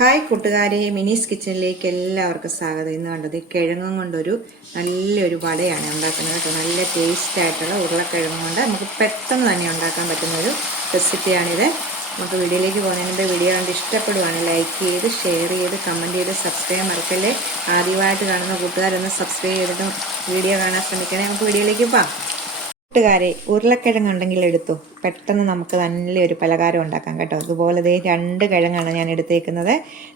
Hi കൂട്ടുകാരെ, മിനീസ് കിച്ചണിലേക്ക് എല്ലാവർക്കും സ്വാഗതം. ഇന്ന് കണ്ടത് കിഴങ്ങും കൊണ്ടൊരു നല്ലൊരു വടയാണ് ഉണ്ടാക്കുന്നത് കേട്ടോ. നല്ല ടേസ്റ്റ് ആയിട്ടുള്ള ഉരുളക്കിഴങ്ങ് കൊണ്ട് നമുക്ക് പെട്ടെന്ന് തന്നെ ഉണ്ടാക്കാൻ പറ്റുന്നൊരു റെസിപ്പിയാണിത്. നമുക്ക് വീഡിയോയിലേക്ക് പോകുന്നതിന് മുമ്പ് വീഡിയോ കണ്ട് ഇഷ്ടപ്പെടുവാണ് ലൈക്ക് ചെയ്ത് ഷെയർ ചെയ്ത് കമൻറ്റ് ചെയ്ത് സബ്സ്ക്രൈബ് മറക്കല്ലേ. ആദ്യമായിട്ട് കാണുന്ന കൂട്ടുകാരൊന്ന് സബ്സ്ക്രൈബ് ചെയ്തിട്ട് വീഡിയോ കാണാൻ ശ്രമിക്കണേ. നമുക്ക് വീഡിയോയിലേക്ക് പോകാം. കൂട്ടുകാരെ, ഉരുളക്കിഴങ്ങ് ഉണ്ടെങ്കിൽ എടുത്തു പെട്ടെന്ന് നമുക്ക് നല്ലൊരു പലഹാരം ഉണ്ടാക്കാം കേട്ടോ. ഇതുപോലെ 2 കിഴങ്ങാണ് ഞാൻ എടുത്തേക്കുന്നത്.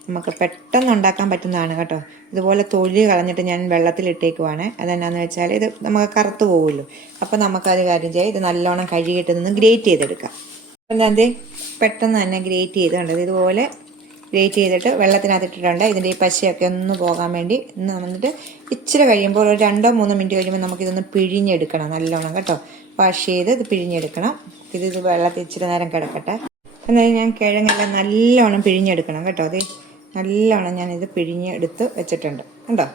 നമുക്ക് പെട്ടെന്ന് ഉണ്ടാക്കാൻ പറ്റുന്നതാണ് കേട്ടോ. ഇതുപോലെ തൊലി കളഞ്ഞിട്ട് ഞാൻ വെള്ളത്തിലിട്ടേക്കുവാണ്. അതെന്നാന്ന് വെച്ചാൽ ഇത് നമുക്ക് കറുത്ത് പോകുമല്ലോ. അപ്പോൾ നമുക്കത് കാര്യം ചെയ്യാം, ഇത് നല്ലോണം കഴുകിയിട്ട് നിന്ന് ഗ്രേറ്റ് ചെയ്തെടുക്കാം. അപ്പം ഞാൻ പെട്ടെന്ന് തന്നെ ഗ്രേറ്റ് ചെയ്ത് കണ്ടത് ഇതുപോലെ ഗ്രേറ്റ് ചെയ്തിട്ട് വെള്ളത്തിനകത്തിട്ടിട്ടുണ്ട്. ഇതിൻ്റെ ഈ പശയൊക്കെ ഒന്ന് പോകാൻ വേണ്ടി ഇന്ന് വന്നിട്ട് ഇച്ചിരി കഴിയുമ്പോൾ ഒരു 2-3 മിനിറ്റ് കഴിയുമ്പോൾ നമുക്കിതൊന്ന് പിഴിഞ്ഞെടുക്കണം നല്ലോണം കേട്ടോ. വാഷ് ചെയ്ത് ഇത് പിഴിഞ്ഞെടുക്കണം. ഇത് വെള്ളത്തിൽ ഇച്ചിരി നേരം കിടക്കട്ടെ. എന്നാൽ ഞാൻ കിഴങ്ങെല്ലാം നല്ലോണം പിഴിഞ്ഞെടുക്കണം കേട്ടോ. അത് നല്ലോണം ഞാനിത് പിഴിഞ്ഞെടുത്ത് വെച്ചിട്ടുണ്ട് കേട്ടോ.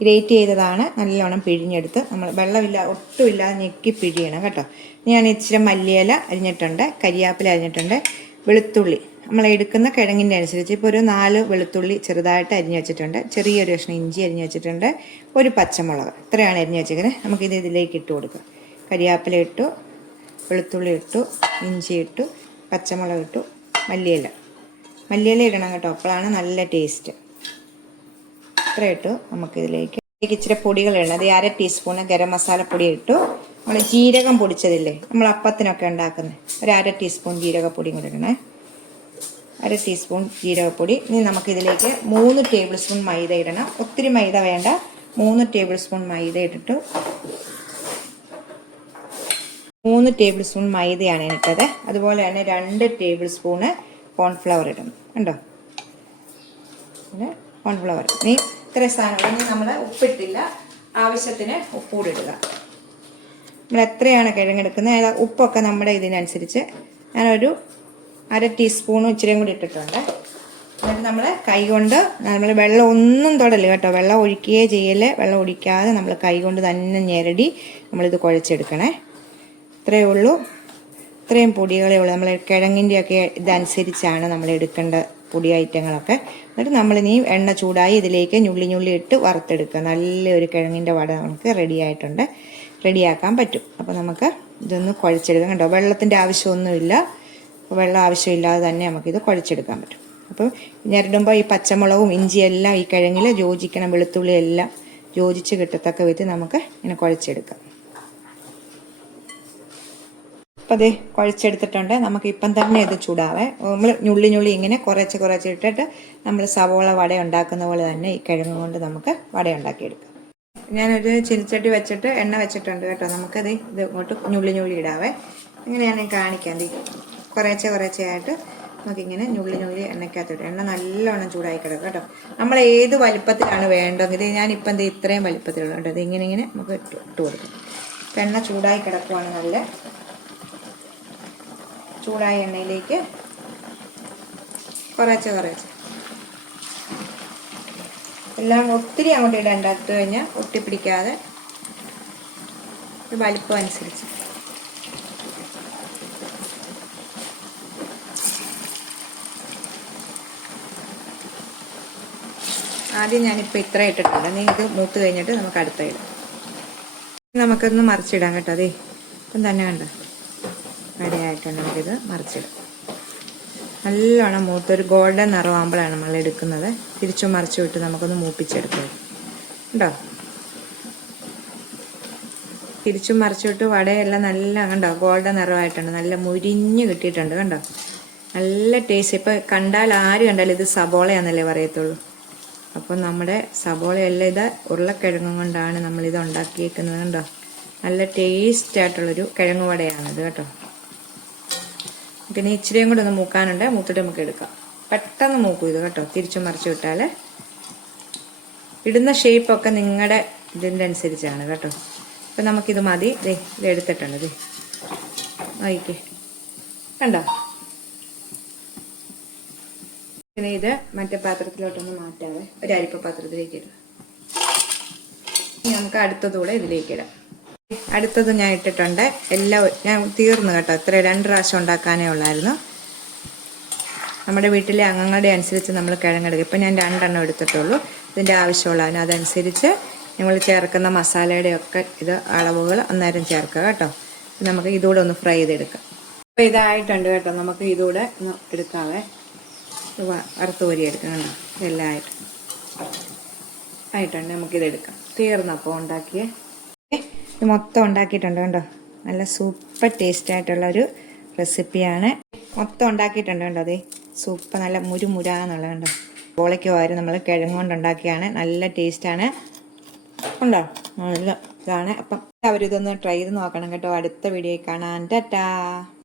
ഗ്രേറ്റ് ചെയ്തതാണ്, നല്ലോണം പിഴിഞ്ഞെടുത്ത് നമ്മൾ വെള്ളമില്ല ഒട്ടുമില്ലാതെ ഞെക്കി പിഴിയണം കേട്ടോ. ഞാൻ ഇച്ചിരി മല്ലിയില അരിഞ്ഞിട്ടുണ്ട്, കരിയാപ്പില അരിഞ്ഞിട്ടുണ്ട്, വെളുത്തുള്ളി നമ്മൾ എടുക്കുന്ന കിഴങ്ങിൻ്റെ അനുസരിച്ച് ഇപ്പോൾ ഒരു 4 വെളുത്തുള്ളി ചെറുതായിട്ട് അരിഞ്ഞ് വെച്ചിട്ടുണ്ട്, ചെറിയൊരു കഷ്ണം ഇഞ്ചി അരിഞ്ഞ് വെച്ചിട്ടുണ്ട്, ഒരു പച്ചമുളക്, ഇത്രയാണ് അരിഞ്ഞ് വെച്ചിരിക്കുന്നത്. നമുക്കിത് ഇതിലേക്ക് ഇട്ട് കൊടുക്കാം. കരിയാപ്പില ഇട്ടു, വെളുത്തുള്ളി ഇട്ടു, ഇഞ്ചി ഇട്ടു, പച്ചമുളക് ഇട്ടു, മല്ലിയില ഇടണം കേട്ടോ, അപ്പോഴാണ് നല്ല ടേസ്റ്റ്. ഇത്ര ഇട്ടു. നമുക്കിതിലേക്ക് ഇച്ചിരി പൊടികളിടണം. അത് 1/2 ടീസ്പൂണ് ഗരം മസാല പൊടി ഇട്ടു. നമ്മൾ ജീരകം പൊടിച്ചതില്ലേ, നമ്മൾ അപ്പത്തിനൊക്കെ ഉണ്ടാക്കുന്നത്, ഒരു 1/2 ടീസ്പൂൺ ജീരകപ്പൊടിയും കൂടെ ഇടണേ. 1/2 ടീസ്പൂൺ ജീരകപ്പൊടി. ഇനി നമുക്കിതിലേക്ക് 3 ടേബിൾ സ്പൂൺ മൈദ ഇടണം. ഒത്തിരി മൈദ വേണ്ട, 3 ടേബിൾ സ്പൂൺ മൈദ ഇട്ടിട്ടു. 3 ടേബിൾ സ്പൂൺ മൈദയാണ് ഇട്ടത്. അതുപോലെ തന്നെ 2 ടേബിൾ സ്പൂണ് കോൺഫ്ലവർ ഇടണം കണ്ടോ. കോൺഫ്ലവർ ഇനി ഇത്ര സാധനങ്ങൾ. ഇനി നമ്മൾ ഉപ്പിട്ടില്ല, ആവശ്യത്തിന് ഉപ്പൂടെ ഇടുക. നമ്മൾ എത്രയാണ് കിഴങ്ങെടുക്കുന്നത് ഉപ്പൊക്കെ നമ്മുടെ ഇതിനനുസരിച്ച് ഞാനൊരു 1/2 ടീസ്പൂണും ഇച്ചിരിയും കൂടി ഇട്ടിട്ടുണ്ട്. എന്നിട്ട് നമ്മൾ കൈ കൊണ്ട് നമ്മൾ വെള്ളം ഒന്നും തൊടല് കേട്ടോ, വെള്ളം ഒഴിക്കുകയേ ചെയ്യല്ലേ. വെള്ളം ഒഴിക്കാതെ നമ്മൾ കൈ കൊണ്ട് തന്നെ ഞെരടി നമ്മളിത് കുഴച്ചെടുക്കണേ. ഇത്രയേ ഉള്ളൂ, ഇത്രയും പൊടികളേ ഉള്ളൂ. നമ്മൾ കിഴങ്ങിൻ്റെയൊക്കെ ഇതനുസരിച്ചാണ് നമ്മൾ എടുക്കേണ്ട പൊടി ഐറ്റങ്ങളൊക്കെ. എന്നിട്ട് നമ്മളിനി എണ്ണ ചൂടായി ഇതിലേക്ക് ഞുള്ളി ഇട്ട് വറുത്തെടുക്കുക. നല്ലൊരു കിഴങ്ങിൻ്റെ വട നമുക്ക് റെഡിയാക്കാൻ പറ്റും. അപ്പോൾ നമുക്ക് ഇതൊന്ന് കുഴച്ചെടുക്കാം കേട്ടോ. വെള്ളത്തിൻ്റെ ആവശ്യമൊന്നുമില്ല, വെള്ളം ആവശ്യമില്ലാതെ തന്നെ നമുക്കിത് കുഴച്ചെടുക്കാൻ പറ്റും. അപ്പോൾ ഞെരടുമ്പോൾ ഈ പച്ചമുളകും ഇഞ്ചിയെല്ലാം ഈ കിഴങ്ങിൽ യോജിക്കണം, വെളുത്തുള്ളി എല്ലാം യോജിച്ച് കിട്ടത്തക്ക വിധത്തിൽ നമുക്ക് ഇങ്ങനെ കുഴച്ചെടുക്കാം. അപ്പോൾ അത് കുഴച്ചെടുത്തിട്ടുണ്ട്. നമുക്ക് ഇപ്പം തന്നെ ഇത് ചൂടാവേ. നമ്മൾ ഞുള്ളി ഇങ്ങനെ കുറച്ച് ഇട്ടിട്ട് നമ്മൾ സവോള വട ഉണ്ടാക്കുന്ന പോലെ തന്നെ ഈ കിഴങ്ങ് കൊണ്ട് നമുക്ക് വട ഉണ്ടാക്കിയെടുക്കാം. ഞാനൊരു ചീനിച്ചട്ടി വെച്ചിട്ട് എണ്ണ വെച്ചിട്ടുണ്ട് കേട്ടോ. നമുക്കത് ഇത് ഇങ്ങോട്ട് ഞുള്ളി ഇടാവേ. ഇങ്ങനെയാണ് ഞാൻ കാണിക്കാം. കുറേശ്ശെയായിട്ട് നമുക്കിങ്ങനെ ഞുള്ളി എണ്ണയ്ക്കകത്തിട്ട് എണ്ണ നല്ലോണം ചൂടായി കിടക്കും കേട്ടോ. നമ്മൾ ഏത് വലിപ്പത്തിലാണ് വേണ്ടത്, ഞാനിപ്പം ഇത്രയും വലിപ്പത്തിലുള്ള കേട്ടോ. ഇത് ഇങ്ങനെ നമുക്ക് ഇട്ട് കൊടുക്കും. ഇപ്പം എണ്ണ ചൂടായി കിടക്കുവാണ്. നല്ല ചൂടായ എണ്ണയിലേക്ക് കുറേശ്ശെ എല്ലാം ഒത്തിരി അങ്ങോട്ട് ഇടേണ്ട. ഇട്ട് കഴിഞ്ഞാൽ ഒട്ടിപ്പിടിക്കാതെ വലിപ്പം അനുസരിച്ച്. ആദ്യം ഞാനിപ്പോൾ ഇത്ര ഇട്ടിട്ടുണ്ട്. നീ ഇത് മൂത്ത് കഴിഞ്ഞിട്ട് നമുക്ക് അടുത്ത ഇടാം. നമുക്കൊന്ന് മറിച്ചിടാം കേട്ടോ. അതേ ഇപ്പം തന്നെ കണ്ടോ റെഡിയായിട്ടുണ്ട്. നമുക്കിത് മറിച്ചിടാം. നല്ലോണം മൂത്തൊരു ഗോൾഡൻ നിറമാകുമ്പോഴാണ് നമ്മൾ എടുക്കുന്നത്. തിരിച്ചും മറിച്ചു വിട്ട് നമുക്കൊന്ന് മൂപ്പിച്ചെടുക്കാം കേട്ടോ. തിരിച്ചും മറിച്ചു വിട്ട് വടയെല്ലാം നല്ല കണ്ടോ ഗോൾഡൻ നിറമായിട്ടുണ്ട്, നല്ല മുരിഞ്ഞ് കിട്ടിയിട്ടുണ്ട് കണ്ടോ. നല്ല ടേസ്റ്റ്. ഇപ്പം കണ്ടാൽ ആര് കണ്ടാലും ഇത് സബോളയാണെന്നല്ലേ പറയത്തുള്ളൂ. അപ്പോൾ നമ്മുടെ സബോളയെല്ലാം ഇത് ഉരുളക്കിഴങ്ങും കൊണ്ടാണ് നമ്മളിത് ഉണ്ടാക്കിയേക്കുന്നത് കണ്ടോ. നല്ല ടേസ്റ്റ് ആയിട്ടുള്ളൊരു കിഴങ്ങ് വടയാണിത് കേട്ടോ. പിന്നെ ഇച്ചിരിയും കൂടെ ഒന്ന് മൂക്കാനുണ്ട്, മൂത്തിട്ട് നമുക്ക് എടുക്കാം. പെട്ടെന്ന് മൂക്കും ഇത് കേട്ടോ. തിരിച്ചു മറിച്ച് വിട്ടാൽ ഇടുന്ന ഷേപ്പൊക്കെ നിങ്ങളുടെ ഇതിൻ്റെ അനുസരിച്ചാണ് കേട്ടോ. അപ്പം നമുക്കിത് മതി. ഇത് എടുത്തിട്ടുണ്ട്. നോക്കിക്കേ കണ്ടോ. പിന്നെ ഇത് മറ്റേ പാത്രത്തിലോട്ടൊന്ന് മാറ്റാതെ ഒരു അരിപ്പ പാത്രത്തിലേക്ക് ഇടുക. നമുക്ക് അടുത്തതൂടെ ഇതിലേക്ക് ഇടാം. അടുത്തത് ഞാൻ ഇട്ടിട്ടുണ്ട്. എല്ലാം ഞാൻ തീർന്നു കേട്ടോ. ഇത്ര 2 പ്രാവശ്യം ഉണ്ടാക്കാനേ ഉള്ളായിരുന്നു. നമ്മുടെ വീട്ടിലെ അംഗങ്ങളുടെ അനുസരിച്ച് നമ്മൾ കിഴങ്ങെടുക്കും. ഇപ്പം ഞാൻ 2 എടുത്തിട്ടുള്ളൂ. ഇതിൻ്റെ ആവശ്യമുള്ള അതനുസരിച്ച് നമ്മൾ ചേർക്കുന്ന മസാലയുടെ ഒക്കെ ഇത് അളവുകൾ അന്നേരം ചേർക്കുക കേട്ടോ. നമുക്ക് ഇതുകൂടെ ഒന്ന് ഫ്രൈ ചെയ്തെടുക്കാം. അപ്പോൾ ഇതായിട്ടുണ്ട് കേട്ടോ. നമുക്ക് ഇതുകൂടെ ഒന്ന് എടുക്കാവേ. വറുത്ത് കോരി എടുക്കണം. ഇതെല്ലാം ആയിട്ടുണ്ട്. നമുക്കിതെടുക്കാം. തീർന്നപ്പോൾ ഉണ്ടാക്കിയേ. ഇത് മൊത്തം ഉണ്ടാക്കിയിട്ടുണ്ട് കണ്ടോ. നല്ല സൂപ്പർ ടേസ്റ്റ് ആയിട്ടുള്ള ഒരു റെസിപ്പിയാണ്. മൊത്തം ഉണ്ടാക്കിയിട്ടുണ്ട് കണ്ടോ. അതെ സൂപ്പർ നല്ല മുരുമുരാന്നുള്ള കണ്ടോ. പോളയ്ക്ക് പകരം നമ്മൾ കിഴങ്ങ് കൊണ്ട് ഉണ്ടാക്കിയാണ്. നല്ല ടേസ്റ്റാണ്. ഉണ്ടോ നല്ല ഇതാണ്. അപ്പം അവരിതൊന്ന് ട്രൈ ചെയ്ത് നോക്കണം കേട്ടോ. അടുത്ത വീഡിയോയിൽ കാണാൻ. ടാറ്റാ.